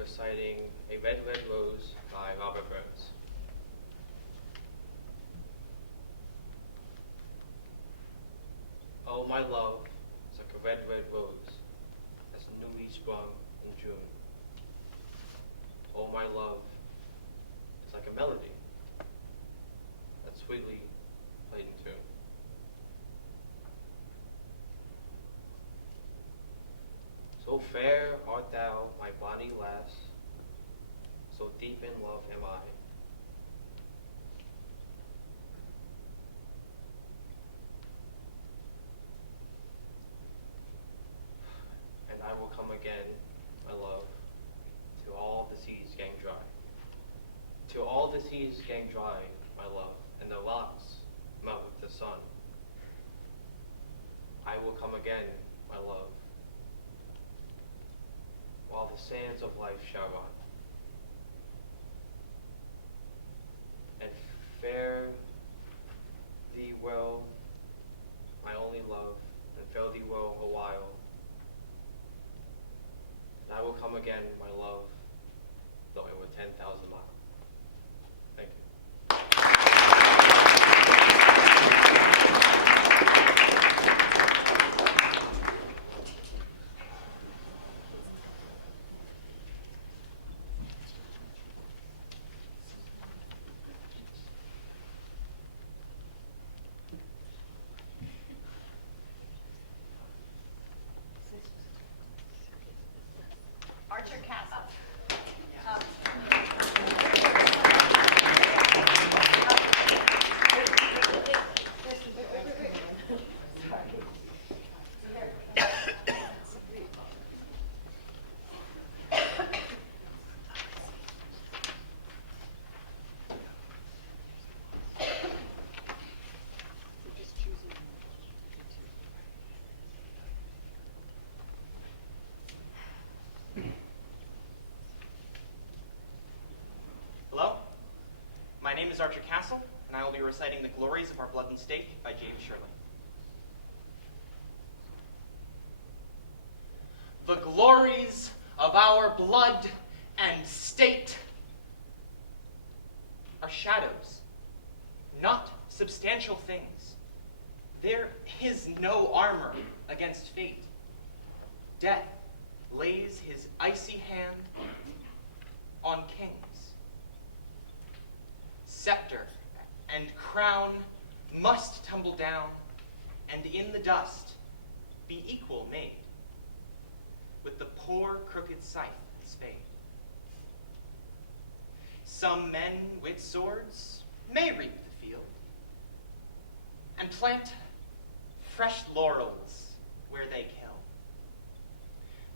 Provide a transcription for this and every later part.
reciting A Red, Red Rose by Robert Burns. Oh, my love is like a red, red rose that's newly sprung in June. Oh, my love is like a melody that's sweetly played in tune. So fair art thou, my bonny lass, so deep in love am I. And I will come again, my love, till all the seas gang dry. Till all the seas gang dry, my love, and the rocks melt with the sun. I will come again, my love, while the sands of life shall run. And fare thee well, my only love, and fare thee well a while. And I will come again, my love, though it were 10,000 miles. Thank you. Archer Castle. Hello, my name is Archer Castle, and I will be reciting The Glories of Our Blood and State by James Shirley. The glories of our blood and state are shadows, not substantial things. There is no armor against fate. Death lays his icy hand on kings. Scepter and crown must tumble down, and in the dust be equal made with the poor crooked scythe and spade. Some men with swords may reap the field and plant fresh laurels where they kill,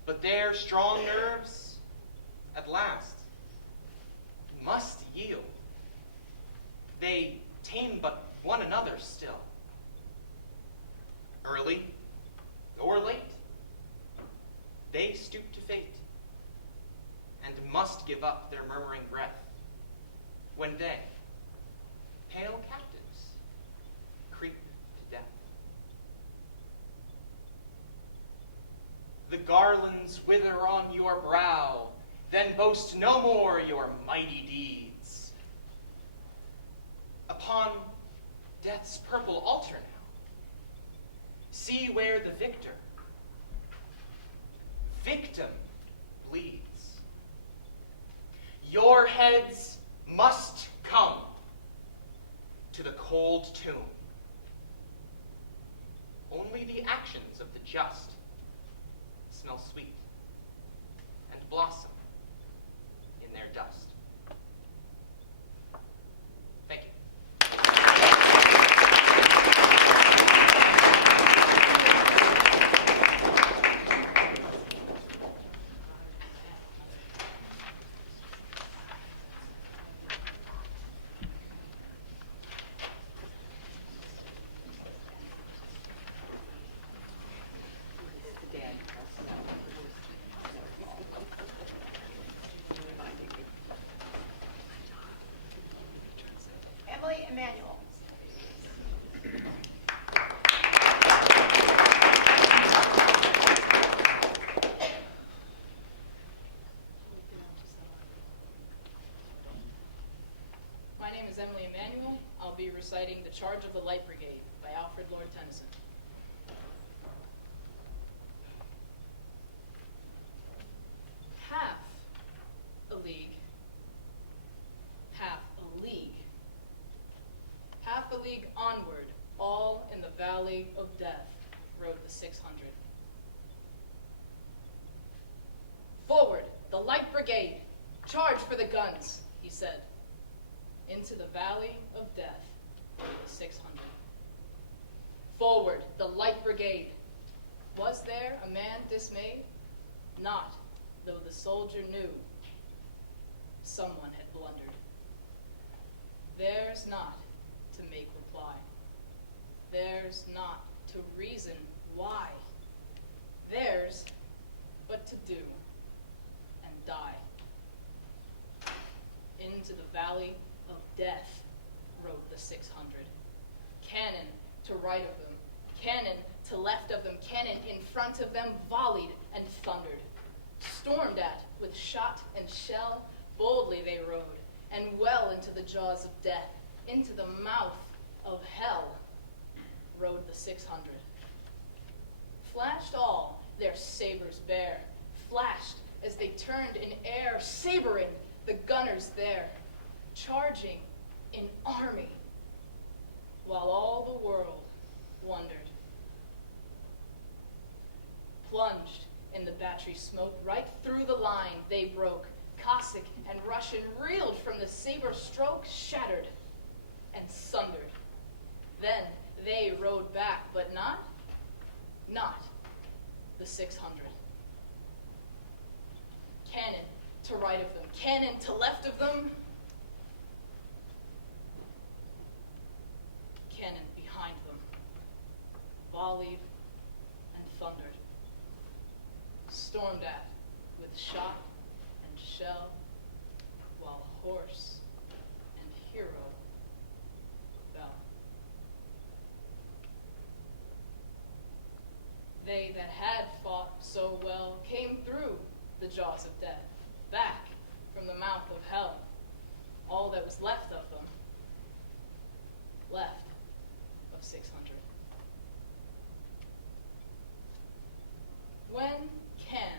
but their strong nerves at last must yield. They tame but one another still. Early or late, they stoop to fate and must give up their murmuring breath when they, pale captives, creep to death. The garlands wither on your brow, then boast no more your mighty deeds. Upon death's purple altar now, see where the victim bleeds. Your heads must come to the cold tomb. Only the actions of the just smell sweet and blossom in their dust. Thank you. I'll be reciting The Charge of the Light Brigade by Alfred Lord Tennyson. Half a league, half a league, half a league onward, all in the valley of death, rode the 600. Forward, the Light Brigade, charge for the guns, he said. Into the valley of death, rode the 600. Forward, the Light Brigade. Was there a man dismayed? Not, though the soldier knew someone had blundered. Theirs not to make reply. Theirs not to reason why. Theirs but to do and die. Into the valley of death rode the 600. Cannon to right of them, cannon to left of them, cannon in front of them volleyed and thundered. Stormed at with shot and shell, boldly they rode, and well into the jaws of death, into the mouth of hell, rode the 600. Flashed all their sabers bare, flashed as they turned in air, sabering the gunners there, charging in army, while all the world wondered. Plunged in the battery smoke, right through the line they broke. Cossack and Russian reeled from the saber stroke, shattered and sundered. Then they rode back, but not the 600. Cannon to right of them, cannon to left of them, cannon behind them, volleyed and thundered, stormed at with shot and shell, while horse and hero fell. They that had fought so well came through the jaws of death, back from the mouth of hell. All that was left of them, left of 600. When can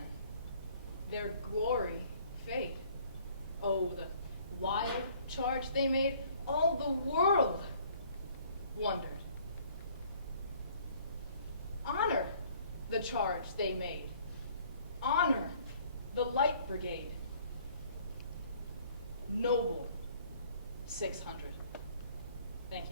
their glory fade? Oh, the wild charge they made, all the world wondered. Honor the charge they made. Honor the Light Brigade. Noble 600. Thank you.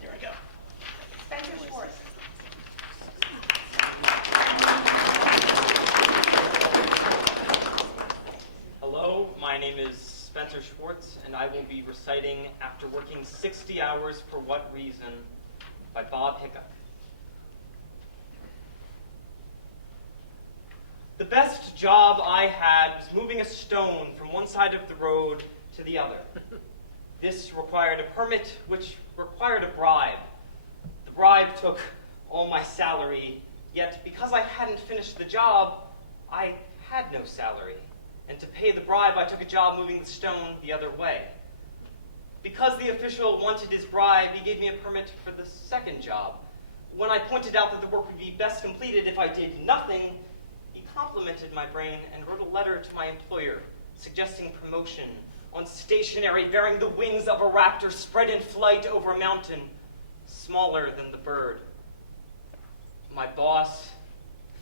Here we go. Spencer Schwartz. Hello, my name is Spencer Schwartz, and I will be reciting After Working 60 Hours for What Reason by Bob Hiccup. The best job I had was moving a stone from one side of the road to the other. This required a permit, which required a bribe. The bribe took all my salary, yet because I hadn't finished the job, I had no salary. And to pay the bribe, I took a job moving the stone the other way. Because the official wanted his bribe, he gave me a permit for the second job. When I pointed out that the work would be best completed if I did nothing, he complimented my brain and wrote a letter to my employer, suggesting promotion on stationery bearing the wings of a raptor spread in flight over a mountain, smaller than the bird. My boss,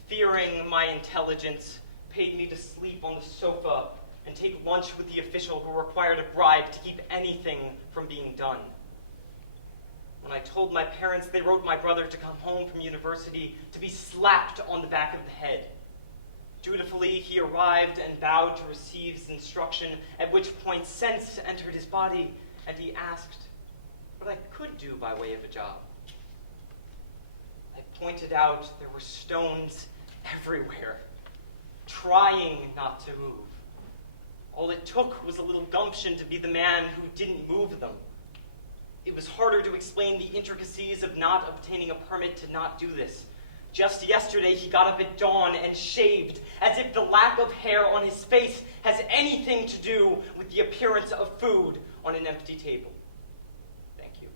fearing my intelligence, paid me to sleep on the sofa and take lunch with the official who required a bribe to keep anything from being done. When I told my parents, they wrote my brother to come home from university to be slapped on the back of the head. Dutifully, he arrived and bowed to receive his instruction, at which point sense entered his body, and he asked what I could do by way of a job. I pointed out there were stones everywhere, trying not to move. All it took was a little gumption to be the man who didn't move them. It was harder to explain the intricacies of not obtaining a permit to not do this. Just yesterday, he got up at dawn and shaved, as if the lack of hair on his face has anything to do with the appearance of food on an empty table. Thank you.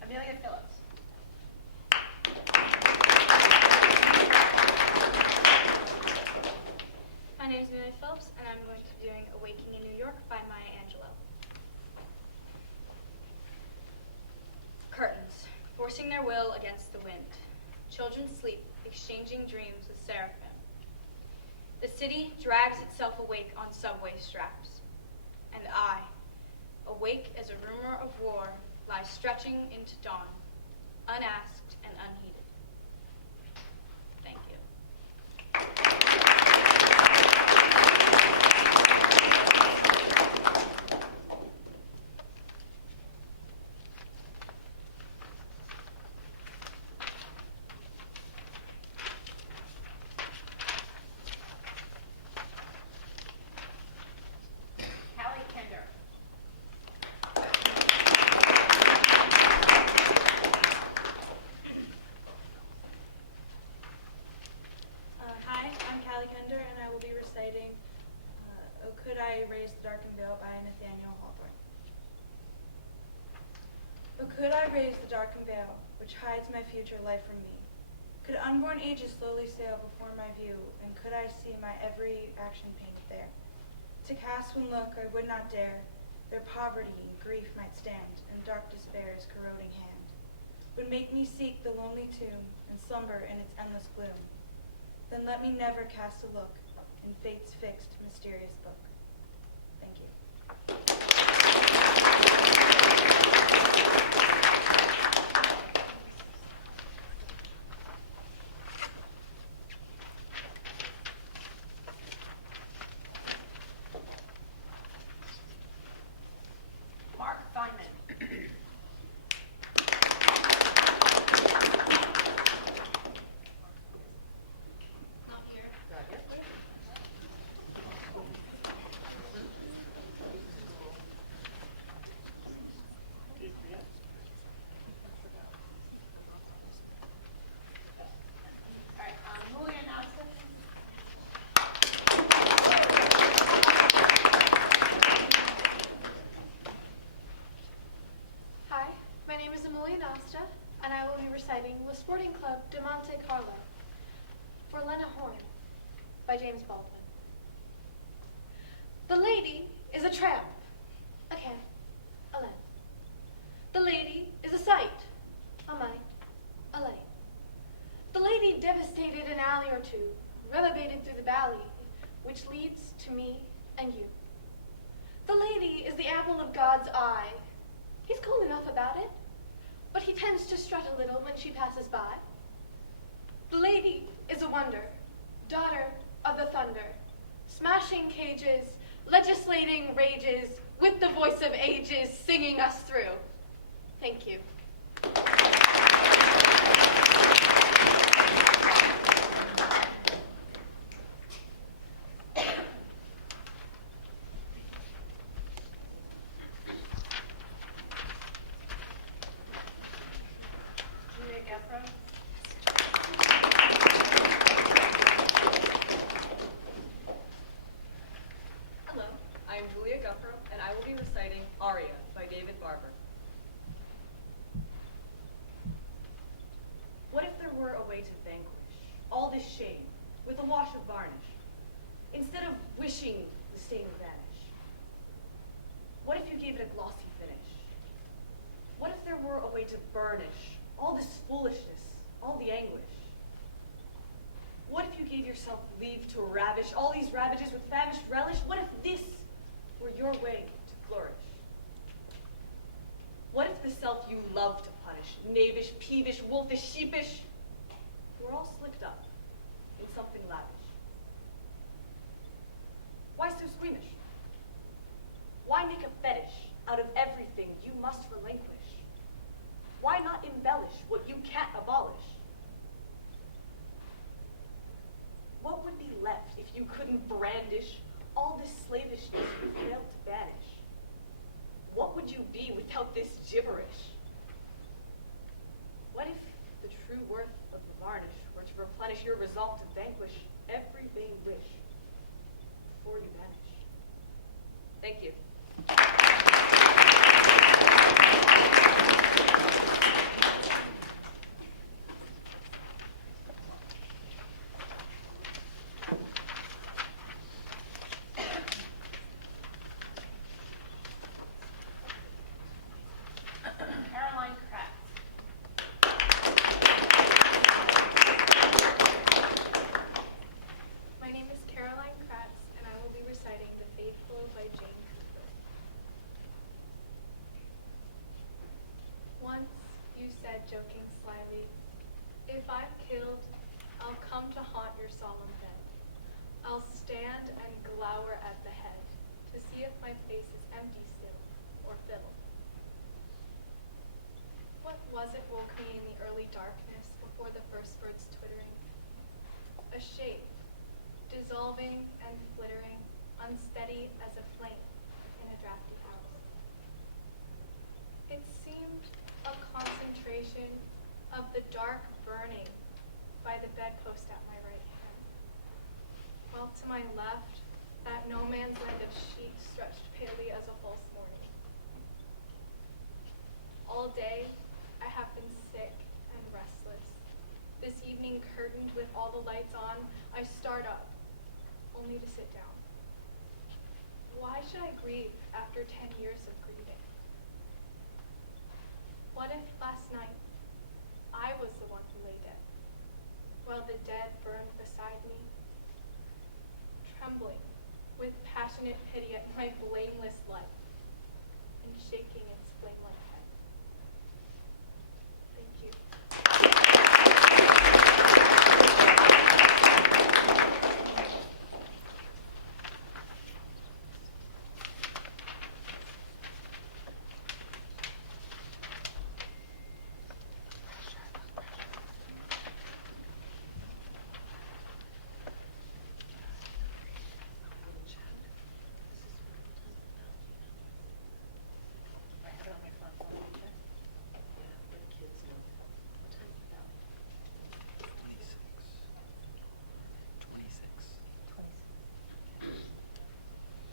Amelia Phillips. My name is Amelia Phillips, and I'm going to be doing Awaking in New York by Maya Angelou. Curtains, forcing their will against the wind. Children sleep, exchanging dreams with seraphim. The city drags itself awake on subway straps. And I, awake as a rumor of war, lie stretching into dawn, unasked and unheeded. Thank you. Callie Kinder. Hi, I'm Callie Kender, and I will be reciting "Oh Could I Raise the Darkened Veil" by Nathaniel Hawthorne. Oh, could I raise the darkened veil, which hides my future life from me? Could unborn ages slowly sail before my view, and could I see my every action painted there? To cast one look I would not dare, their poverty and grief might stand, and dark despair's corroding hand would make me seek the lonely tomb and slumber in its endless gloom. Then let me never cast a look in fate's fixed, mysterious book. Thank you. Mark Feynman. Not here. Not yet. All right, Julian Nelson. Hi, my name is Amelia Nasta, and I will be reciting Le Sporting Club de Monte Carlo for Lena Horne by James Baldwin. The lady is a tramp, a camp, a lamp. The lady is a sight, a mite, a light. The lady devastated an alley or two, relegated through the valley, which leads to me and you. The lady is the apple of God's eye. He's cool enough about it, but he tends to strut a little when she passes by. The lady is a wonder, daughter of the thunder, smashing cages, legislating rages, with the voice of ages singing us through. Thank you. Julia Geffro. Hello, I am Julia Guffro, and I will be reciting Aria by David Barber. What if there were a way to vanquish all this shame with a wash of varnish, instead of wishing the stain would vanish? What if you gave it a glossy finish? What if there were a way to burnish all this foolishness, all the anguish? What if you gave yourself leave to ravish all these ravages with famished relish? What if this were your way to flourish? What if the self you love to punish, knavish, peevish, wolfish, sheepish, were all slicked up in something lavish? Why so squeamish? Why make a fetish out of everything you must relinquish? Why not embellish what you can't abolish? What would be left if you couldn't brandish all this slavishness you failed to banish? What would you be without this gibberish? What if the true worth of the varnish were to replenish your resolve to vanquish every vain wish before you vanish? Thank you. Caroline Kratz. My name is Caroline Kratz, and I will be reciting The Faithful by Jane Cooper. Once you said, joking slyly, if I'm killed, I'll come to haunt your solemn bed. I'll stand and glower at the head to see if my place is empty still or filled. What was it woke me in the early darkness before the first birds twittering? A shape, dissolving and flittering, unsteady as a flame in a drafty house. It seemed a concentration of the dark burning by the bedpost at my right hand, while to my left, that no man's land of sheet stretched palely as a false morning. All day, I have been sick and restless. This evening, curtained with all the lights on, I start up, only to sit down. Why should I grieve after 10 years of grieving? What if last night I was the one who lay dead, while the dead burned beside me, trembling with passionate pity at my blameless life and shaking its flame-like head? Thank you.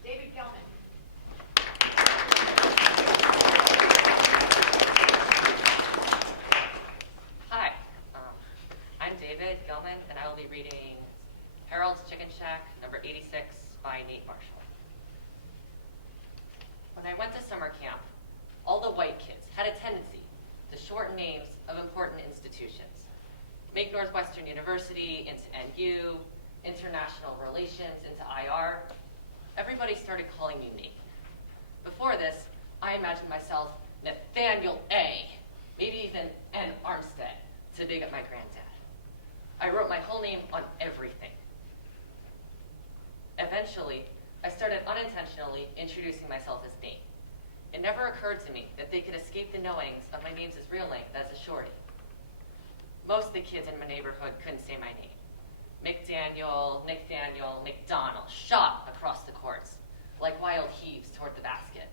David Gelman. Hi, I'm David Gelman, and I will be reading Harold's Chicken Shack, number 86, by Nate Marshall. When I went to summer camp, all the white kids had a tendency to shorten names of important institutions. Make Northwestern University into NU, International Relations into IR. Everybody started calling me Nate. Before this, I imagined myself Nathaniel A., maybe even N. Armstead, to dig up my granddad. I wrote my whole name on everything. Eventually, I started unintentionally introducing myself as Nate. It never occurred to me that they could escape the knowings of my name's real length as a shorty. Most of the kids in my neighborhood couldn't say my name. McDaniel, Nickdaniel, McDonald shot across the courts like wild heaves toward the basket.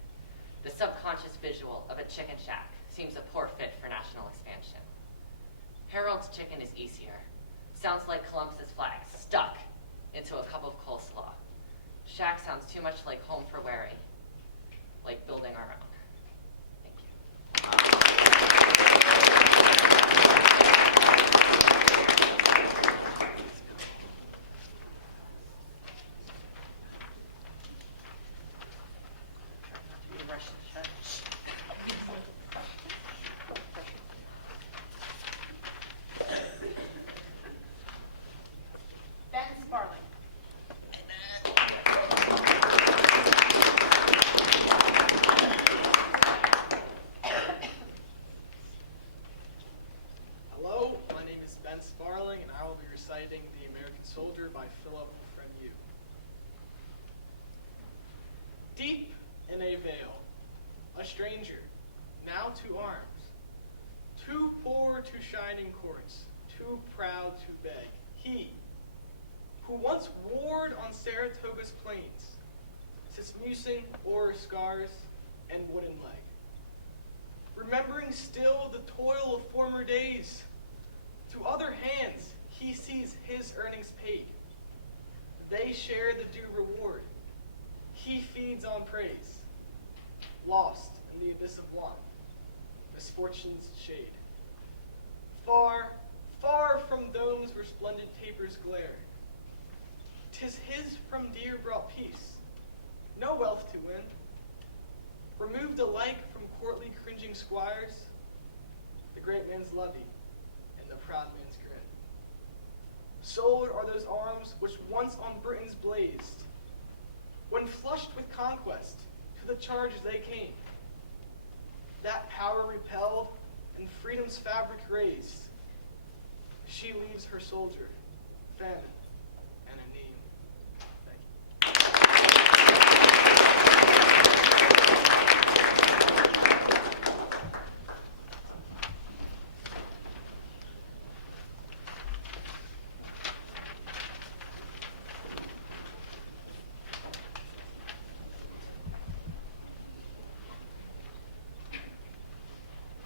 The subconscious visual of a chicken shack seems a poor fit for national expansion. Harold's Chicken is easier. Sounds like Columbus's flag stuck into a cup of coleslaw. Shack sounds too much like home for wearing, like building our own. Thank you. Ben Sparling. shining courts, too proud to beg. He, who once warred on Saratoga's plains, sits musing o'er scars and wooden leg, remembering still the toil of former days. To other hands he sees his earnings paid. They share the due reward. He feeds on praise, lost in the abyss of want, misfortune's shade. Far, far from domes where splendid tapers glare, 'tis his from dear brought peace, no wealth to win, removed alike from courtly cringing squires, the great man's levy and the proud man's grin. Sold are those arms which once on Britons blazed, when flushed with conquest to the charge they came. That power repelled and freedom's fabric raised, she leaves her soldier, famine, and aneam. Thank you.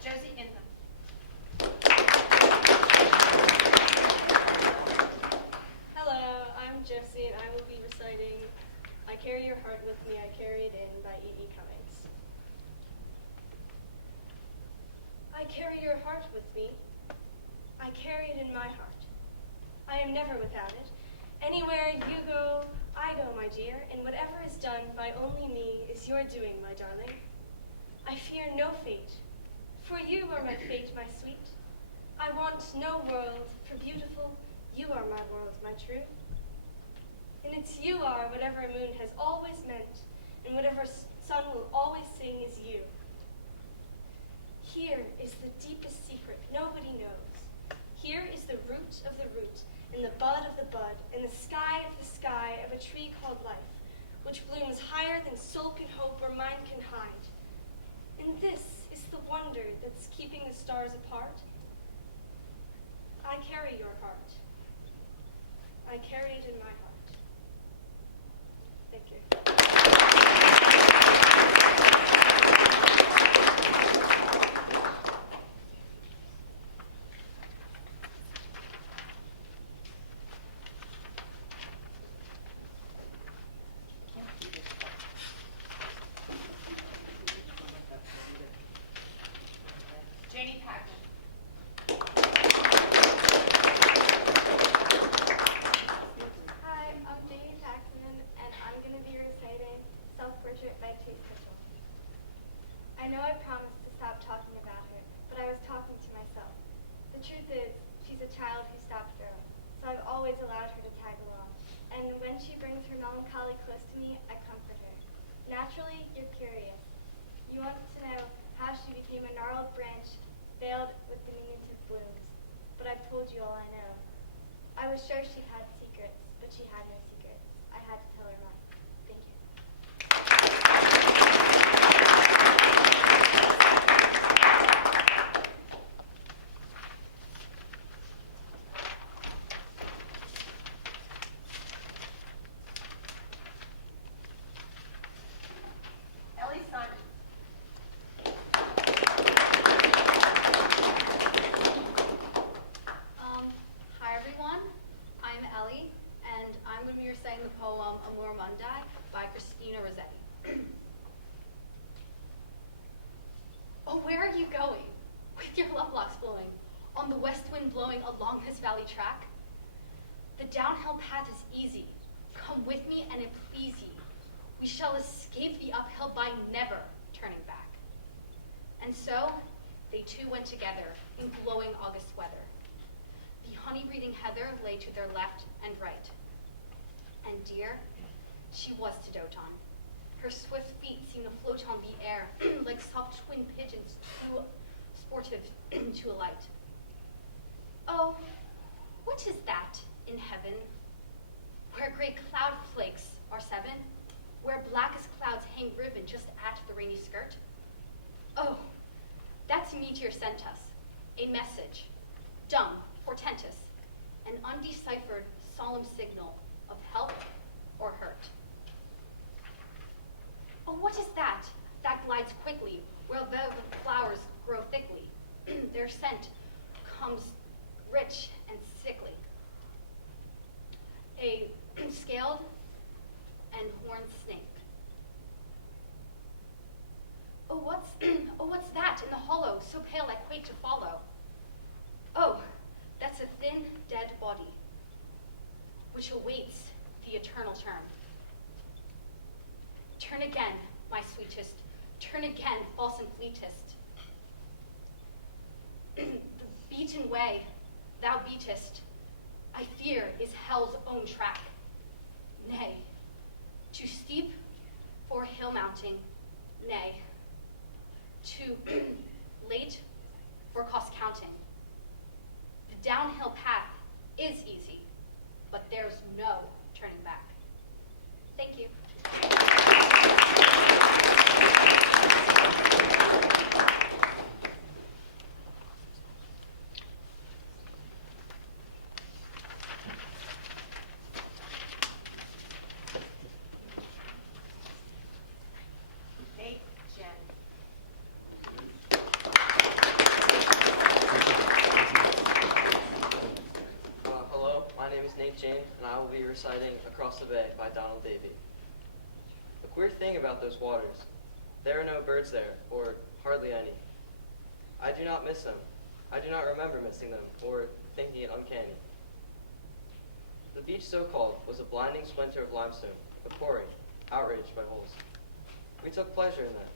Josie Inman. Hello, I'm Josie, and I will be reciting I Carry Your Heart With Me, I Carry It In by E.E. Cummings. I carry your heart with me. I carry it in my heart. I am never without it. Anywhere you go, I go, my dear, and whatever is done by only me is your doing, my darling. I fear no fate, for you are my fate, my sweet. I want no world, for beautiful, you are my world, my true. And it's you are whatever a moon has always meant, and whatever sun will always sing is you. Here is the deepest secret nobody knows. Here is the root of the root, and the bud of the bud, and the sky of the sky of a tree called life, which blooms higher than soul can hope or mind can hide. And this is the wonder that's keeping the stars apart. I carry your heart. I carry it in my heart. Thank you. Janie Packman. Hi, I'm Jamie Paxman, and I'm going to be reciting Self-Portrait by Chase Mitchell. I know I promised to stop talking about her, but I was talking to myself. The truth is, she's a child who stopped growing, so I've always allowed her to tag along. And when she brings her melancholy close to me, I comfort her. Naturally, you're curious. You want to know how she became a gnarled branch veiled with diminutive blooms. But I've told you all I know. I was sure she had secrets, but she had no secrets. I had to tell her mine. Thank you. Ellie Simon. Hi everyone, I'm Ellie, and I'm going to be reciting the poem Amor Mundi by Christina Rossetti. Oh, where are you going? With your love locks flowing, on the west wind blowing along this valley track? The downhill path is easy. Come with me and it please ye. We shall escape the uphill by never turning back. And so, they two went together in glowing August weather. The honey-breathing heather lay to their left and right. And dear, she was to dote on. Her swift feet seemed to float on the air, like soft twin pigeons too sportive to alight. Oh, what is that in heaven? Where great cloud flakes are seven, where blackest clouds hang ribbon just at the rainy skirt? Oh, that's meteor sent us, a message. becomes rich and sickly. A scaled and horned snake. Oh, what's that in the hollow, so pale I quake to follow? Oh, that's a thin, dead body, which awaits the eternal term. Turn again, my sweetest, turn again, false and fleetest. The beaten way thou beatest, I fear is hell's own track. Nay, too steep for hill mounting, nay, too late for cost counting. The downhill path is easy, but there's no turning back. Thank you. Nate, Jen. Hello, my name is Nate Jane, and I will be reciting Across the Bay by Donald Davy. The queer thing about those waters, there are no birds there, or hardly any. I do not miss them. I do not remember missing them, or thinking it uncanny. The beach so-called was a blinding splinter of limestone, a quarry, outraged by holes. We took pleasure in that.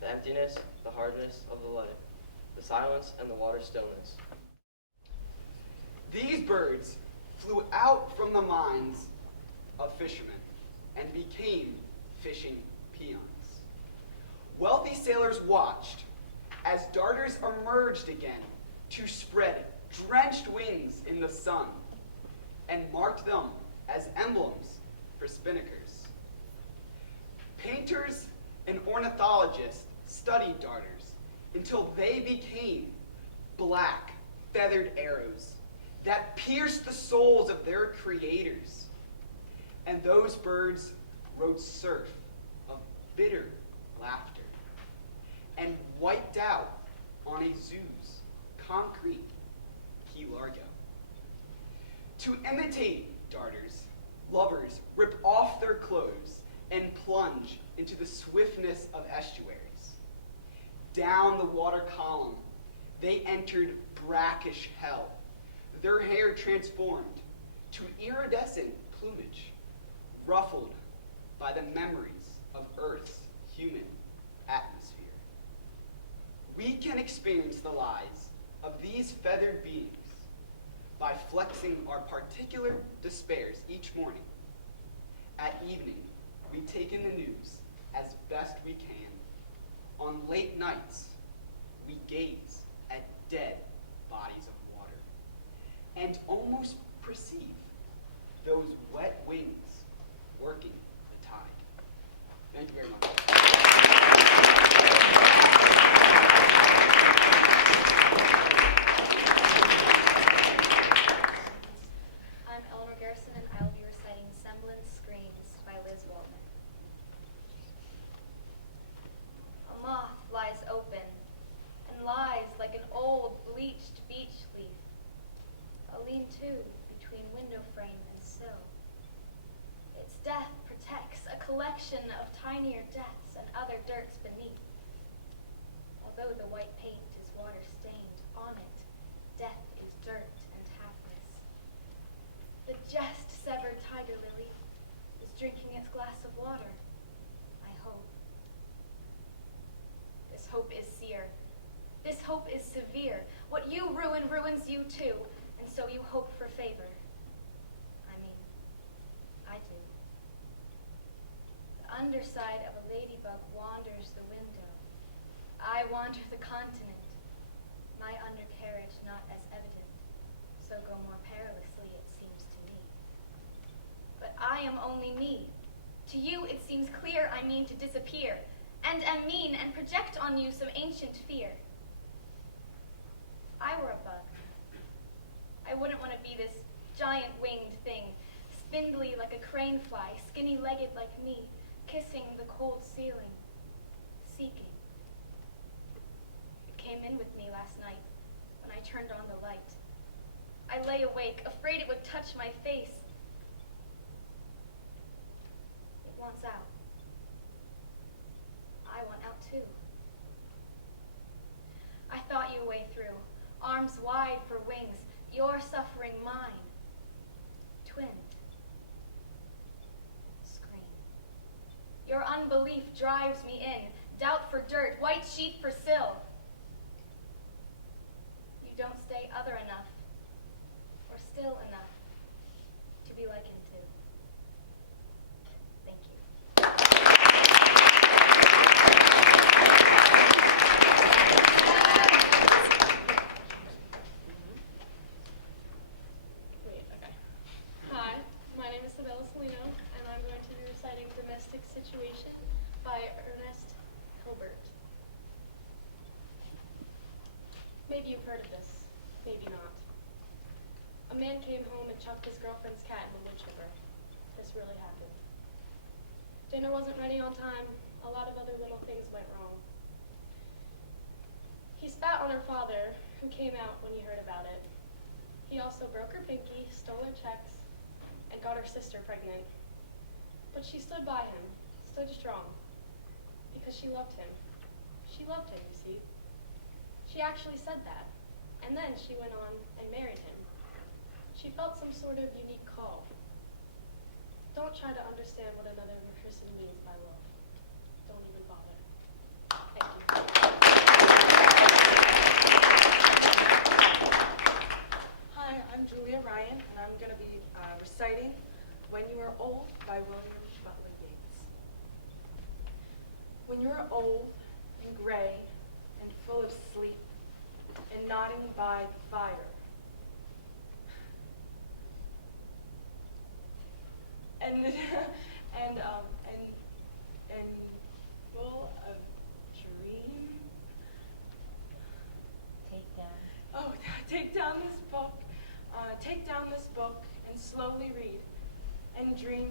The emptiness, the hardness of the light, the silence and the water stillness. These birds flew out from the minds of fishermen and became fishing peons. Wealthy sailors watched as darters emerged again to spread drenched wings in the sun and marked them as emblems for spinnakers. Painters and ornithologists studied darters until they became black, feathered arrows that pierced the souls of their creators. And those birds wrote surf of bitter laughter and wiped out on a zoo's concrete key largo. To imitate darters, lovers rip off their clothes and plunge into the swiftness of estuaries. Down the water column, they entered brackish hell, their hair transformed to iridescent plumage, ruffled by the memories of Earth's human atmosphere. We can experience the lives of these feathered beings by flexing our particular despairs each morning. At evening, we take in the news as best we can. On late nights, we gaze at dead bodies of water and almost perceive those wet wings working the tide. Thank you very much. I'm Eleanor Garrison, and I will be reciting Semblance Screams by Liz Waldman. A moth lies open and lies like an old bleached beech leaf, a lean-to between window frame and sill. Its death protects a collection of tinier deaths and other dirts beneath. Although the white paint is water-stained, on it, death is dirt and halfness. The just severed tiger lily is drinking its glass of water, I hope. This hope is sear. This hope is severe. What you ruin ruins you too, and so you hope for favor. I do. The underside of a ladybug wanders the window. I wander the continent, my undercarriage not as evident, so go more perilously it seems to me. But I am only me. To you it seems clear I mean to disappear, and am mean and project on you some ancient fear. If I were a bug, I wouldn't want to be this giant winged thing, spindly like a crane fly, skinny-legged like me, kissing the cold ceiling, seeking. It came in with me last night when I turned on the awake, afraid it would touch my face. It wants out. I want out too. I thought you a way through, arms wide for wings, your suffering mine. Twinned. Scream. Your unbelief drives me in, doubt for dirt, white sheet for sill. You don't stay other enough, or still enough, to be like him too. Thank you. Hi, my name is Isabella Salino, and I'm going to be reciting Domestic Situation by Ernest Hilbert. Maybe you've heard of this, maybe not. A man came home and chucked his girlfriend's cat in the wood chipper. This really happened. Dinner wasn't ready on time. A lot of other little things went wrong. He spat on her father, who came out when he heard about it. He also broke her pinky, stole her checks, and got her sister pregnant. But she stood by him, stood strong, because she loved him. She loved him, you see. She actually said that, and then she went on and married him. She felt some sort of unique call. Don't try to understand what another person means by love. Don't even bother. Thank you. Hi, I'm Julia Ryan, and I'm going to be reciting When You Are Old by William Butler Yeats. When you are old and gray and full of sleep and nodding by the fire, and full of dream. Take down. Oh, take down this book. Take down this book and slowly read, and dream,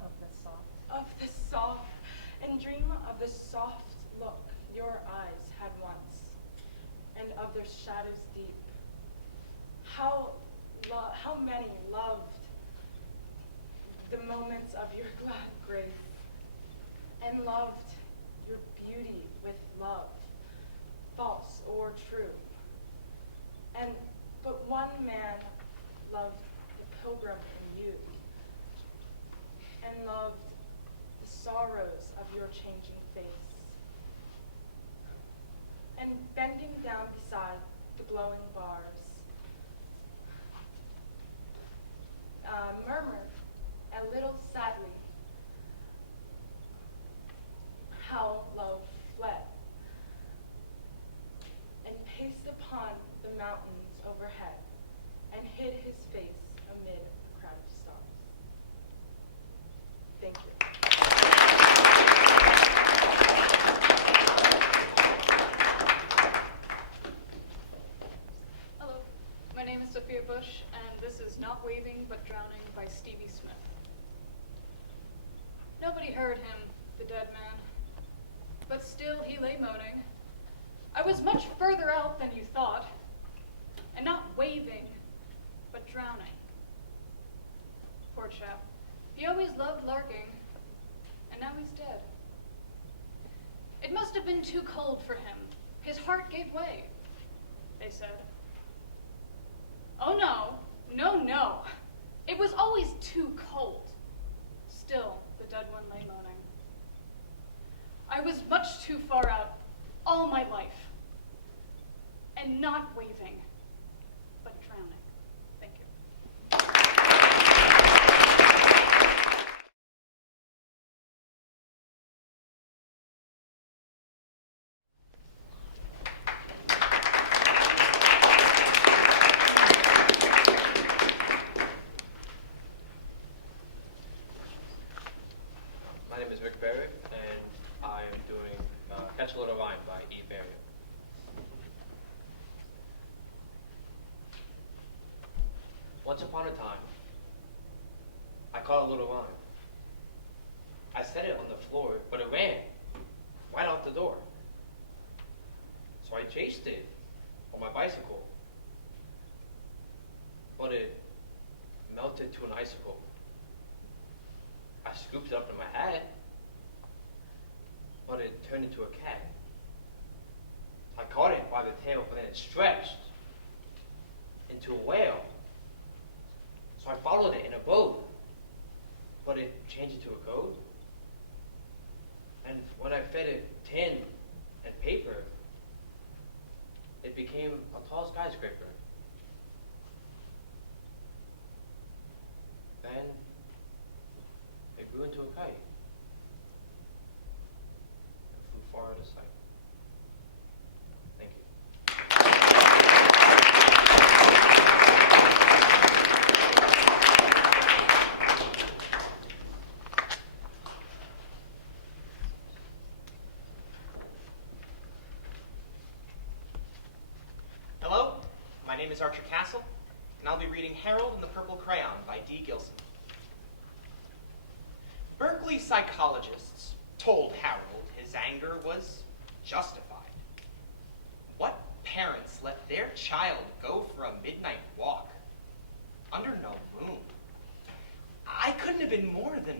Of the soft. of the soft, and dream of the soft look your eyes had once, and of their shadows deep. How many loved the moments of your glad grace, and loved your beauty with love, false or true. But one man loved the pilgrim in you, and loved the sorrows of your changing face. And bending down beside the glowing bars, murmured a little sadly how love fled, and paced upon the mountains overhead, and hid his face amid a crowd of stars. Thank you. Hello, my name is Sophia Bush, and this is Not Waving But Drowning by Stevie Smith. Nobody heard him, the dead man, but still he lay moaning. I was much further out than you thought, and not waving, but drowning. Poor chap. He always loved larking, and now he's dead. It must have been too cold for him. His heart gave way, they said. Oh no, no, no. It was always too cold. Still, the dead one lay moaning. I was much too far out all my life, and not waving, but drowning. Thank you. My name is Rick Barrett, and I am doing Catch a Little Rhyme by E. Barrett. Once upon a time, I caught a little rhyme. I set it on the floor, but it ran right out the door. So I chased it on my bicycle but it melted to an icicle. I scooped it up in my hat, but it turned into a cat. I caught it by the tail, but then it stretched into a whale. So I followed it in a boat, but it changed into a goat. And when I fed it tin and paper, it became a tall skyscraper. Then it grew into a kite and flew far out of sight. Thank you. Hello, my name is Archer Castle, and I'll be reading Harold and the Purple Crayon by D. Gilson. Berkeley psychologists told Harold his anger was justified. What parents let their child go for a midnight walk under no moon? I couldn't have been more than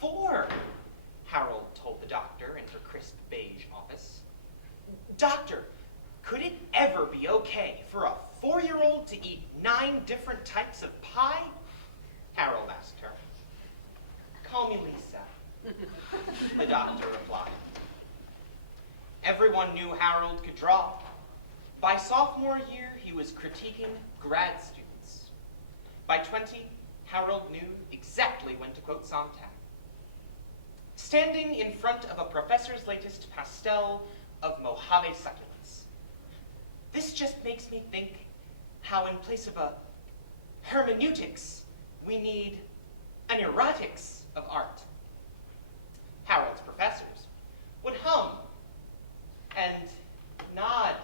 4, Harold told the doctor in her crisp beige office. Doctor, could it ever be okay for a 4-year-old to eat 9 different types of pie? Harold asked her. Call me Lisa, the doctor replied. Everyone knew Harold could draw. By sophomore year, he was critiquing grad students. By 20, Harold knew exactly when to quote Sontag. Standing in front of a professor's latest pastel of Mojave succulents. This just makes me think how in place of a hermeneutics, we need an erotics of art. Harold's professors would hum and nod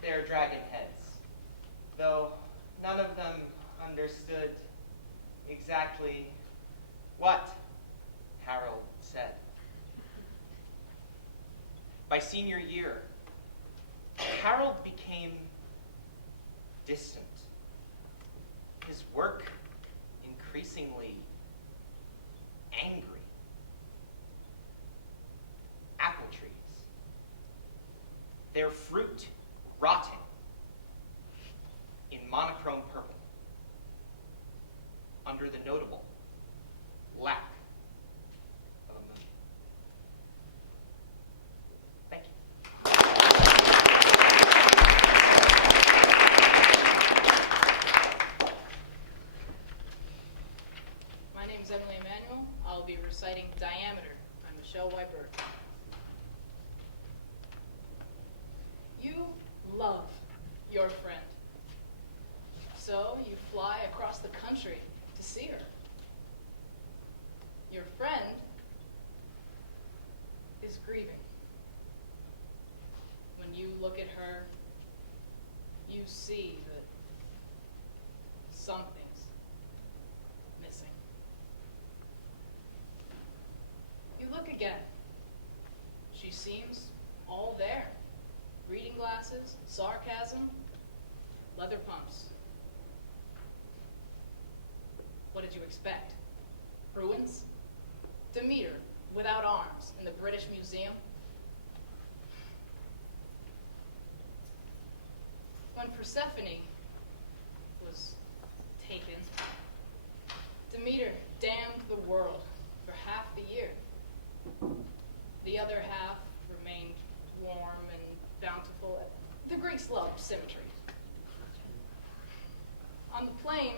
their dragon heads, though none of them understood exactly what Harold said. By senior year, Harold became distant. His work increasingly angry. Apple trees. Their fruit rotting in monochrome purple under the notable lack of a moon. Thank you. My name's Emily Emanuel. I'll be reciting Diameter by Michelle Weibert. You love your friend. So you fly across the country to see her. Your friend is grieving. When you look at her, you see that something's missing. You look again. She seems all there. Reading glasses, sarcasm, leather pumps. What did you expect? Ruins? Demeter without arms in the British Museum? When Persephone was taken, Demeter damned the world for half the year. The other half remained warm and bountiful. The Greeks loved symmetry. On the plane,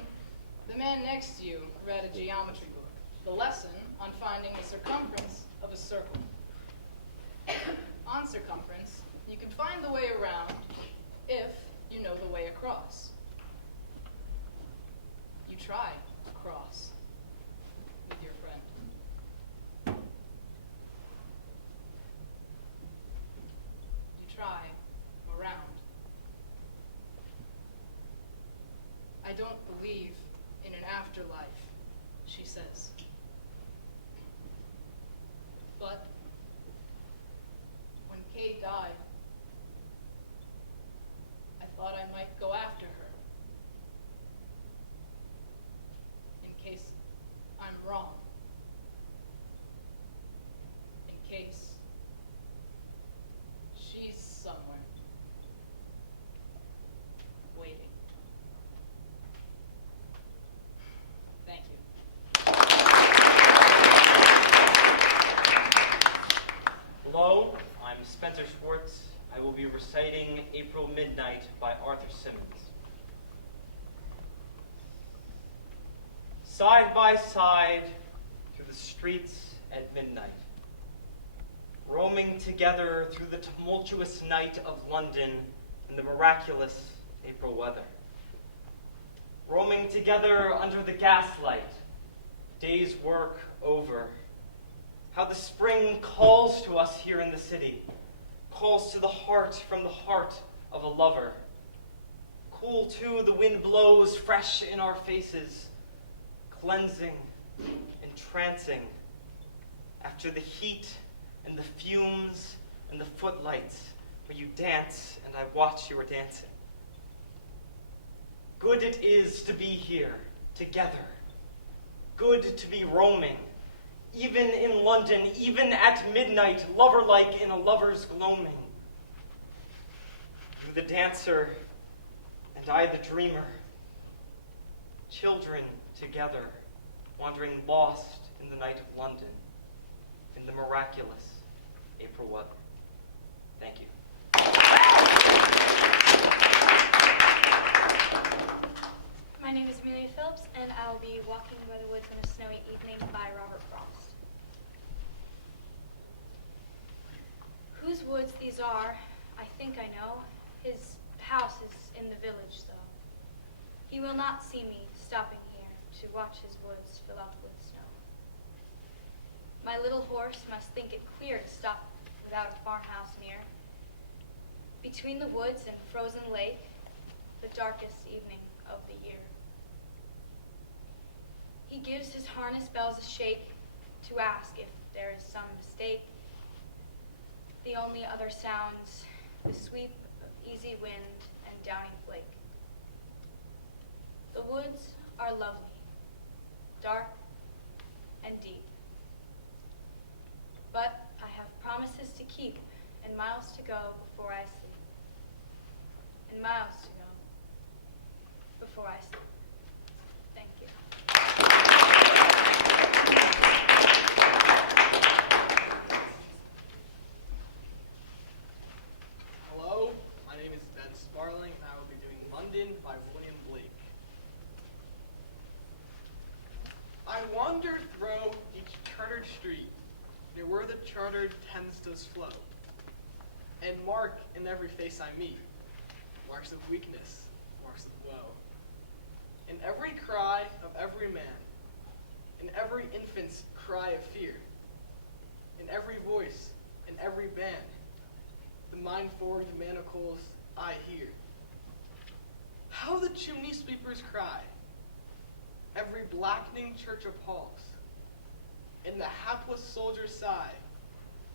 the man next to you read a geometry book, the lesson on finding the circumference of a circle. On circumference, you can find the way around if you know the way across. You try to cross with your friend. You try around. I don't believe in an afterlife, she says. But when Kay died, I thought I might go after her. by Arthur Simmons. Side by side through the streets at midnight, roaming together through the tumultuous night of London in the miraculous April weather. Roaming together under the gaslight, day's work over. How the spring calls to us here in the city, calls to the heart from the heart of a lover. Cool, too, the wind blows fresh in our faces, cleansing, entrancing, after the heat and the fumes and the footlights where you dance and I watch your dancing. Good it is to be here, together. Good to be roaming, even in London, even at midnight, lover-like in a lover's gloaming. You the dancer, and I the dreamer. Children together, wandering lost in the night of London, in the miraculous April weather. Thank you. My name is Amelia Phillips, and I will be Walking by the Woods on a Snowy Evening by Robert Frost. Whose woods these are, I think I know. His house is in the village, though. He will not see me stopping here to watch his woods fill up with snow. My little horse must think it queer to stop without a farmhouse near. Between the woods and frozen lake, the darkest evening of the year. He gives his harness bells a shake to ask if there is some mistake. The only other sounds, the sweep of easy wind and downy flake. The woods are lovely, dark and deep. But I have promises to keep and miles to go before I sleep. And miles to go before I sleep. Thank you. Hello, my name is Ben Sparling, and I will be doing London by William Blake. I wandered through each chartered street, near where the chartered Thames does flow, and mark in every face I meet, marks of weakness, marks of woe. In every cry of every man, in every infant's cry of fear, in every voice, in every band, the mind-forged manacles I hear. How the chimney sweepers cry, every blackening church appalls, and the hapless soldier's sigh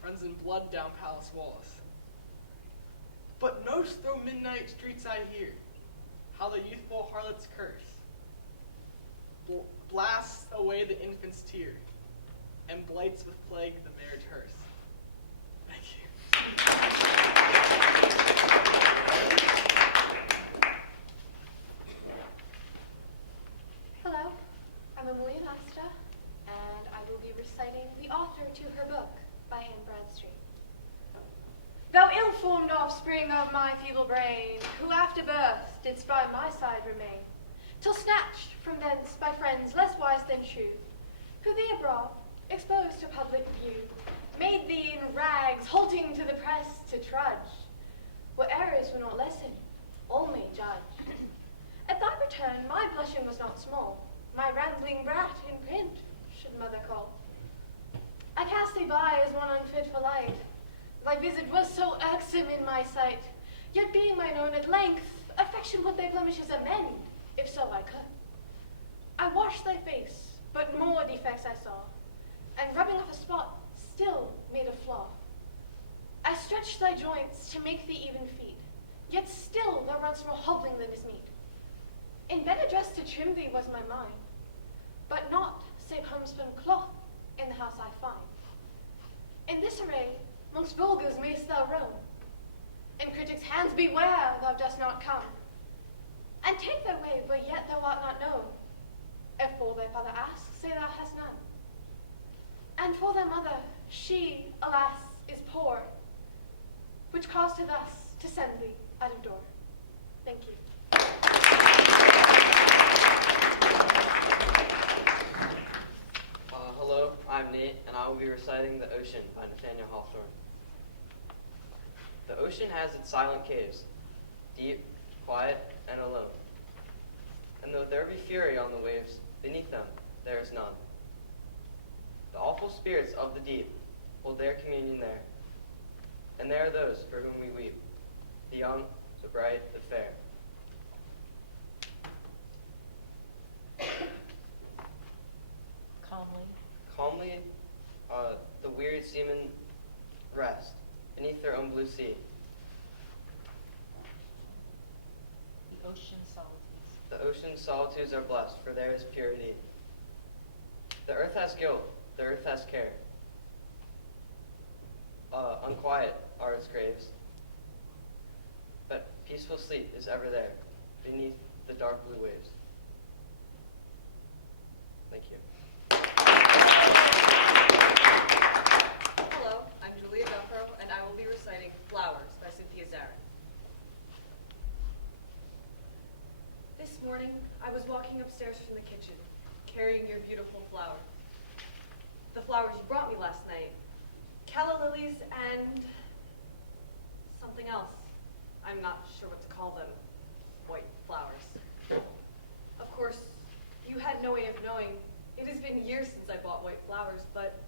runs in blood down palace walls. But most through midnight streets I hear, how the youthful harlot's curse blasts away the infant's tear, and blights with plague the marriage hearse. Thank you. Hello, I'm Amelia Nasta, and I will be reciting the author to her book by Anne Bradstreet. Thou ill-formed offspring of my feeble brain, who after birth didst by my side remain, till snatched from thence by friends less wise than true, who thee abroad, exposed to public view, made thee in rags, halting to the press to trudge, where errors were not lessened, all may judge. At thy return my blushing was not small, my rambling brat in print should mother call. I cast thee by as one unfit for light, thy visage was so irksome in my sight, yet being mine own at length, affection would thy blemishes amend, if so I could. I washed thy face, but more defects I saw, and rubbing off a spot, still made a flaw. I stretched thy joints to make thee even feet, yet still thou runs more hobbling than is meet. In better dress to trim thee was my mind, but not save homespun cloth in the house I find. In this array, mongst vulgars mayst thou roam, in critics' hands beware thou dost not come, and take thy way where yet thou art not known. If for thy father ask, say thou hast none. And for thy mother, she, alas, is poor, which caused her thus to send thee out of door. be reciting The Ocean by Nathaniel Hawthorne. The ocean has its silent caves, deep, quiet, and alone. And though there be fury on the waves, beneath them there is none. The awful spirits of the deep hold their communion there. And there are those for whom we weep, the young, the bright, the fair. Calmly, the wearied seamen rest beneath their own blue sea. The ocean solitudes. The ocean's solitudes are blessed, for there is purity. The earth has guilt, the earth has care. Unquiet are its graves, but peaceful sleep is ever there, beneath the dark blue waves. Thank you. Hello, I'm Julia Guffro, and I will be reciting Flowers by Cynthia Zarin. This morning, I was walking upstairs from the kitchen, carrying your beautiful flowers. The flowers you brought me last night. Calla lilies and something else. I'm not sure what to call them. White flowers. Of course, you had no way of knowing. It has been years since I bought white flowers, but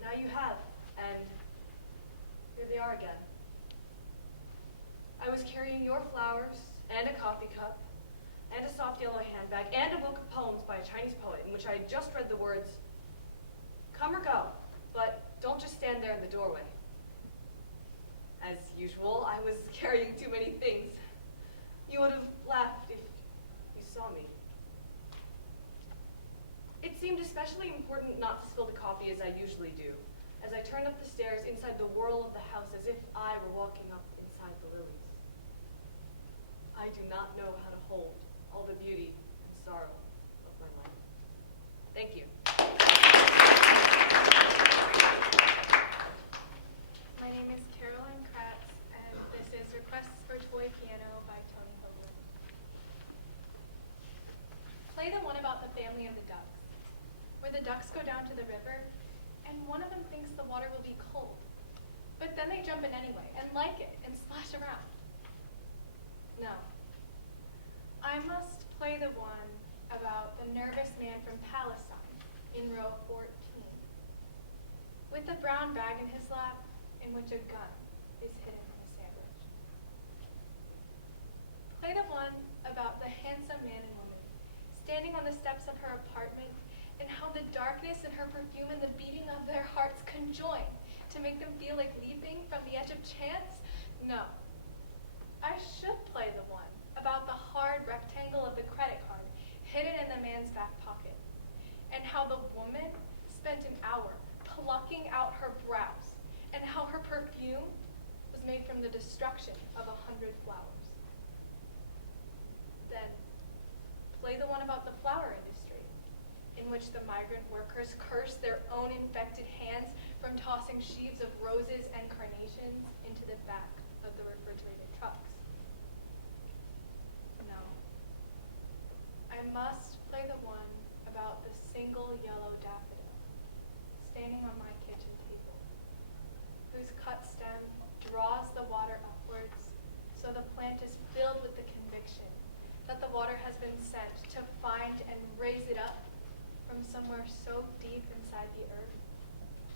now you have, and here they are again. I was carrying your flowers, and a coffee cup, and a soft yellow handbag, and a book of poems by a Chinese poet in which I had just read the words, "Come or go, but don't just stand there in the doorway." As usual, I was carrying too many things. You would have laughed if you saw me. It seemed especially important not to spill the coffee as I usually do, as I turned up the stairs inside the whirl of the house as if I were walking up inside the lilies. I do not know how to hold all the beauty and sorrow of my life. Thank you. My name is Caroline Kratz, and this is Requests for Toy Piano by Tony Hoagland. Play the one about the family of the ducks, where the ducks go down to the river, and one of them thinks the water will be cold. But then they jump in anyway, and like it, and splash around. No. I must play the one about the nervous man from Palestine in row 14, with a brown bag in his lap in which a gun is hidden in a sandwich. Play the one about the handsome man and woman standing on the steps of her apartment, and how the darkness and her perfume and the beating of their hearts conjoin to make them feel like leaping from the edge of chance? No. I should play the one about the hard rectangle of the credit card hidden in the man's back pocket, and how the woman spent an hour plucking out her brows, and how her perfume was made from the destruction of 100 flowers. Then, play the one about the flower industry, in which the migrant workers curse their own infected hands from tossing sheaves of roses and carnations into the back of the refrigerated trucks. No. I must play the one about the single yellow daffodil standing on my kitchen table, whose cut stem draws the water upwards, so the plant is filled with the conviction that the water has been sent to find and raise it up from somewhere so deep inside the earth,